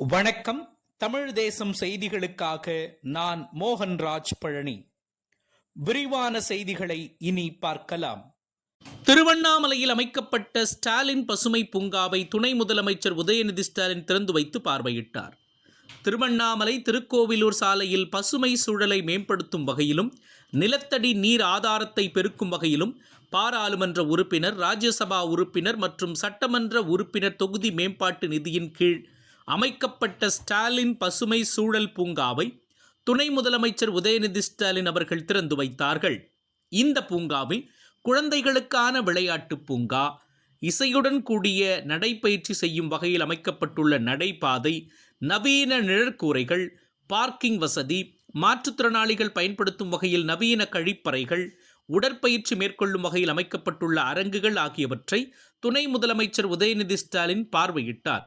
வணக்கம். தமிழ் தேசம் செய்திகளுக்காக நான் மோகன்ராஜ் பழனி விரிவான செய்திகளை இனி பார்க்கலாம். திருவண்ணாமலையில் அமைக்கப்பட்ட ஸ்டாலின் பசுமை பூங்காவை துணை முதலமைச்சர் உதயநிதி ஸ்டாலின் திறந்து வைத்து பார்வையிட்டார். திருவண்ணாமலை திருக்கோவிலூர் சாலையில் பசுமை சூழலை மேம்படுத்தும் வகையிலும் நிலத்தடி நீர் ஆதாரத்தை பெருக்கும் வகையிலும் பாராளுமன்ற உறுப்பினர் ராஜ்யசபா உறுப்பினர் மற்றும் சட்டமன்ற உறுப்பினர் தொகுதி மேம்பாட்டு நிதியின் கீழ் அமைக்கப்பட்ட ஸ்டாலின் பசுமை சூழல் பூங்காவை துணை முதலமைச்சர் உதயநிதி ஸ்டாலின் அவர்கள் திறந்து வைத்தார்கள். இந்த பூங்காவில் குழந்தைகளுக்கான விளையாட்டுப் பூங்கா இசையுடன் கூடிய நடைப்பயிற்சி செய்யும் வகையில் அமைக்கப்பட்டுள்ள நடைபாதை நவீன நிழற்கூரைகள் பார்க்கிங் வசதி மாற்றுத்திறனாளிகள் பயன்படுத்தும் வகையில் நவீன கழிப்பறைகள் உடற்பயிற்சி மேற்கொள்ளும் வகையில் அமைக்கப்பட்டுள்ள அரங்குகள் ஆகியவற்றை துணை முதலமைச்சர் உதயநிதி ஸ்டாலின் பார்வையிட்டார்.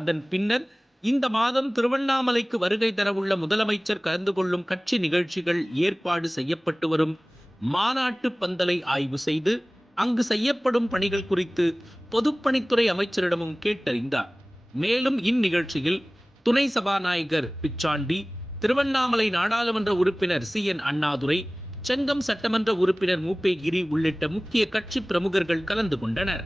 அதன் பின்னர் இந்த மாதம் திருவண்ணாமலைக்கு வருகை தரவுள்ள முதலமைச்சர் கலந்து கொள்ளும் கட்சி நிகழ்ச்சிகள் ஏற்பாடு செய்யப்பட்டு வரும். மாநாட்டு பந்தலை ஆய்வு செய்து அங்கு செய்யப்படும் பணிகள் குறித்து பொதுப்பணித்துறை அமைச்சரிடமும் கேட்டறிந்தார். மேலும் இந்நிகழ்ச்சியில் துணை சபாநாயகர் பிச்சாண்டி திருவண்ணாமலை நாடாளுமன்ற உறுப்பினர் சி. என். அண்ணாதுரை செங்கம் சட்டமன்ற உறுப்பினர் மூப்பே கிரி உள்ளிட்ட முக்கிய கட்சி பிரமுகர்கள் கலந்து கொண்டனர்.